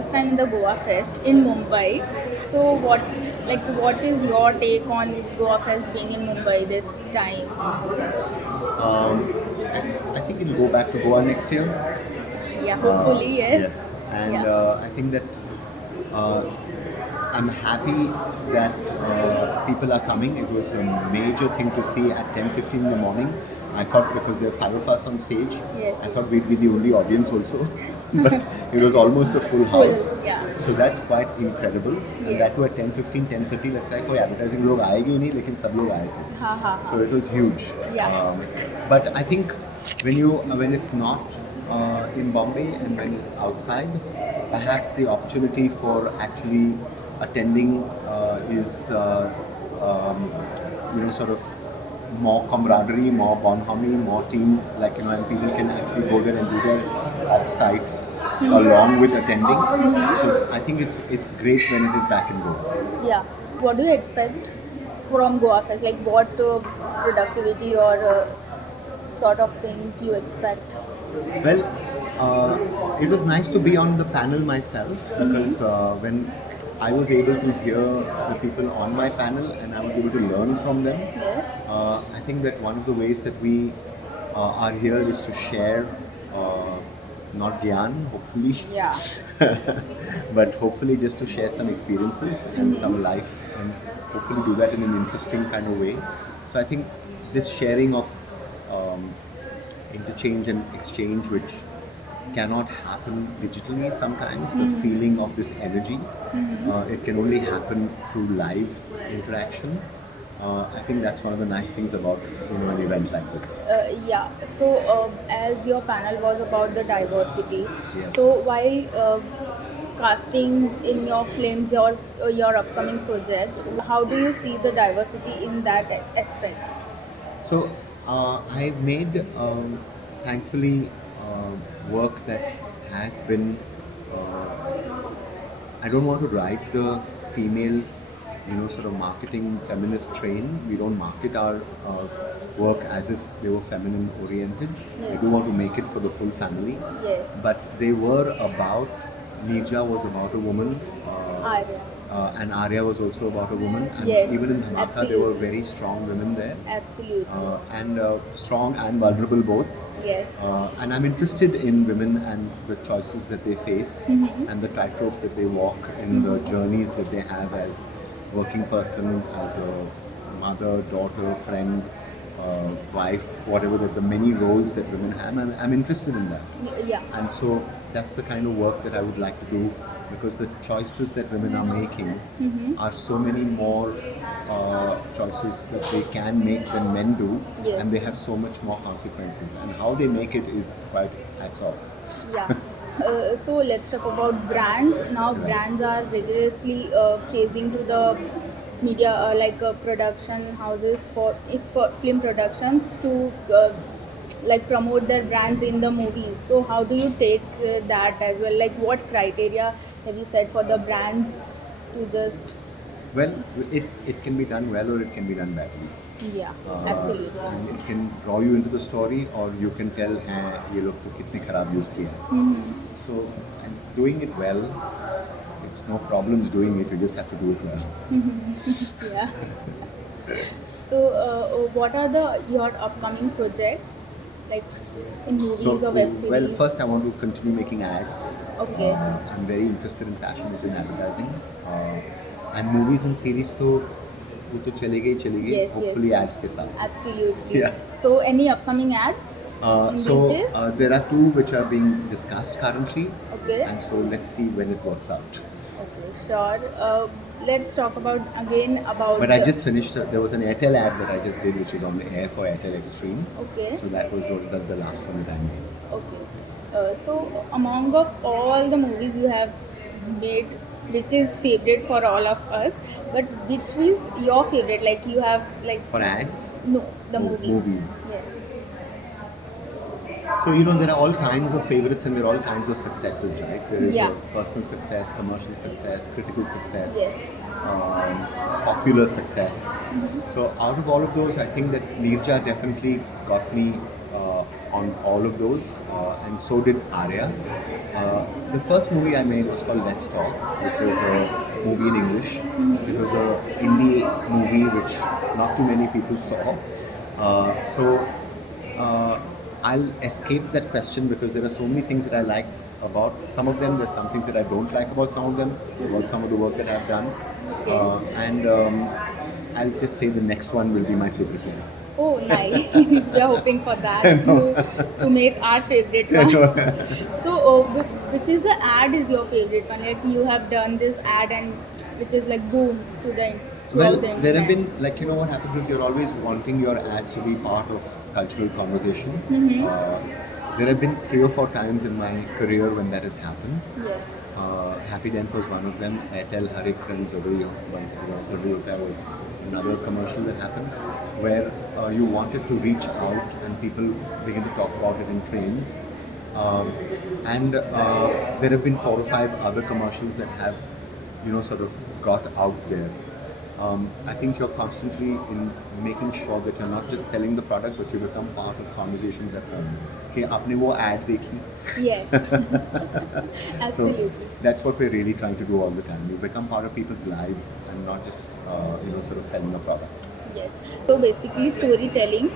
first time in the Goa Fest in Mumbai. So what is your take on Goa Fest being in Mumbai this time? I think it'll go back to Goa next year. Yeah, hopefully yes. Yes, and Yeah. I think that uh, I'm happy that people are coming. It was a major thing to see at 10:15 in the morning. I thought because there are five of us on stage, Yes. I thought we'd be the only audience also. But it was almost a full house. Full, yeah. So that's quite incredible. And Yes. that too at 10:15, 10:30 लगता है कोई advertising लोग आएंगे ही नहीं लेकिन सब लोग आए थे. हाँ हाँ So it was huge. Yeah. But I think when it's not in Bombay and when it's outside, perhaps the opportunity for actually attending is sort of more camaraderie, more bonhomie, more team, and people can actually go there and do their off-sites along with attending. So I think it's great when it is back in Goa. Yeah. What do you expect from Goa Fest? Like what productivity or sort of things you expect? Well, it was nice to be on the panel myself because when I was able to hear the people on my panel and I was able to learn from them, Yes. I think that one of the ways that we are here is to share, not gyan, hopefully, Yeah. but hopefully just to share some experiences and some life and hopefully do that in an interesting kind of way. So I think this sharing of interchange and exchange, which cannot happen digitally sometimes, the feeling of this energy, it can only happen through live interaction. I think that's one of the nice things about an event like this. Yeah. So as your panel was about the diversity, Yes. so while casting in your films or your upcoming project, how do you see the diversity in that aspects? So I've made, thankfully, work that has been. I don't want to ride the female, sort of marketing feminist train. We don't market our work as if they were feminine oriented. We Yes. do want to make it for the full family. Yes. But they were about. Nirja was about a woman. Arya. And Arya was also about a woman. And Yes, even in Dhamaka, there absolutely. were very strong women there. Absolutely. And strong and vulnerable both. Yes. And I'm interested in women and the choices that they face and the tightropes that they walk in the journeys that they have as working person, as a mother, daughter, friend, wife, whatever the many roles that women have. I'm interested in that. Yeah. And so that's the kind of work that I would like to do because the choices that women are making are so many more choices that they can make than men do, Yes. and they have so much more consequences. And how they make it is quite hats off. Yeah. So let's talk about brands. Now brands are rigorously chasing to the media production houses for film productions to like promote their brands in the movies. So how do you take that as well? Like what criteria have you set for the brands to just Well, it can be done well or it can be done badly. yeah, absolutely. And it can draw you into the story, or you can tell, ये लोग तो कितने खराब use किए हैं. Mm-hmm. So, and doing it well, it's no problems doing it. You just have to do it well. Yeah. So what are your upcoming projects like in movies So, or web series? well, first I want to continue making ads. Okay. I'm very interested and passionate in advertising. And movies and series तो वो तो चलेगी ही चलेगी. Yes, Hopefully yes. ads के साथ. Absolutely. Yeah. So any upcoming ads in So these days? there are two which are being discussed currently, Okay. and so let's see when it works out. Okay, sure. Let's talk about about. But I just finished. There was an Airtel ad that I just did, which is on the air for Airtel Extreme. Okay. So that was the last one that I made. Okay. So among of all the movies you have made, which is favorite for all of us, but which is your favorite? Like you have like For ads, no the movies. movies. Yes. So there are all kinds of favorites and there are all kinds of successes, right? There is Yeah. personal success, commercial success, critical success, Yes. popular success. So out of all of those, I think that Nirja definitely got me on all of those, and so did Arya. The first movie I made was called Let's Talk, which was a movie in English. It was a indie movie which not too many people saw. So I'll escape that question because there are so many things that I like about some of them. There's some things that I don't like about some of them, about some of the work that I've done. And I'll just say the next one will be my favorite one. Oh, nice. We are hoping for that to make our favorite one. So, which is the ad is your favorite one? Like you have done this ad and which is like boom to the Well, throughout the there have internet. been, like, what happens is you're always wanting your ads to be part of cultural conversation. There have been 3 or 4 times in my career when that has happened. Yes. Happy Dent was one of them. Airtel Harik Friend Zabri Hota was another commercial that happened where you wanted to reach out and people begin to talk about it in trains. And there have been 4 or 5 other commercials that have, sort of got out there. I think you're constantly in making sure that you're not just selling the product, but you become part of conversations at home. Okay, आपने वो ad देखी? Yes. So Absolutely. that's what we're really trying to do all the time. You become part of people's lives and not just sort of selling a product. Yes. So basically storytelling.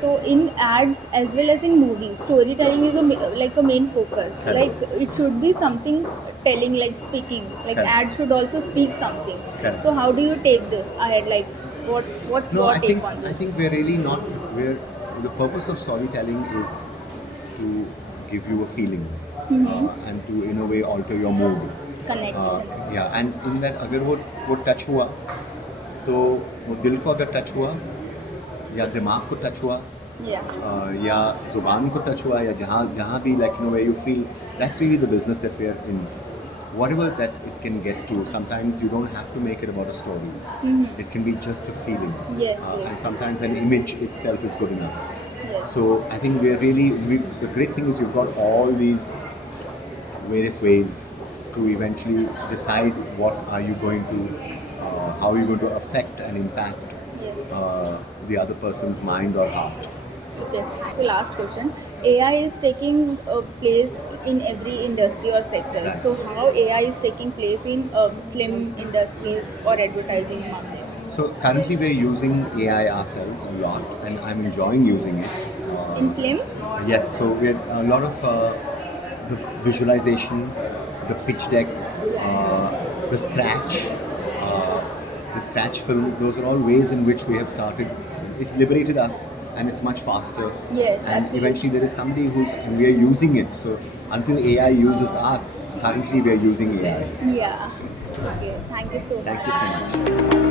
So in ads as well as in movies, storytelling is like a main focus. Correct. Like it should be something telling, like speaking. Like Correct. ads should also speak something. Correct. So how do you take this ahead? Like what's No, your I take think on this? I think we're really not. We're the purpose of storytelling is to give you a feeling and to in a way alter your mood. Connection. Yeah, and in that अगर वो touch हुआ तो वो दिल को अगर touch हुआ या दिमाग को टच हुआ Yeah. या जुबान को टच हुआ या जहाँ भी like where you feel that's really the business that we are in. Whatever that it can get to, sometimes you don't have to make it about a story. It can be just a feeling. Yes, And yes. sometimes an image itself is good enough. Yes. So I think the great thing is you've got all these various ways to eventually decide what are you going to, how are you going to affect and impact Yes. the other person's mind or heart. Okay. So last question. AI is taking place in every industry or sector. Right. So how AI is taking place in film industries or advertising market? So currently we're using AI ourselves a lot, and I'm enjoying using it. In films? Yes, so we had a lot of the visualization, the pitch deck, the scratch film. Those are all ways in which we have started. It's liberated us, and it's much faster. Yes, And absolutely. eventually, there is somebody and we are using it. So until AI uses us, currently we are using AI. Yeah. Okay. Thank you so much. Thank you so much.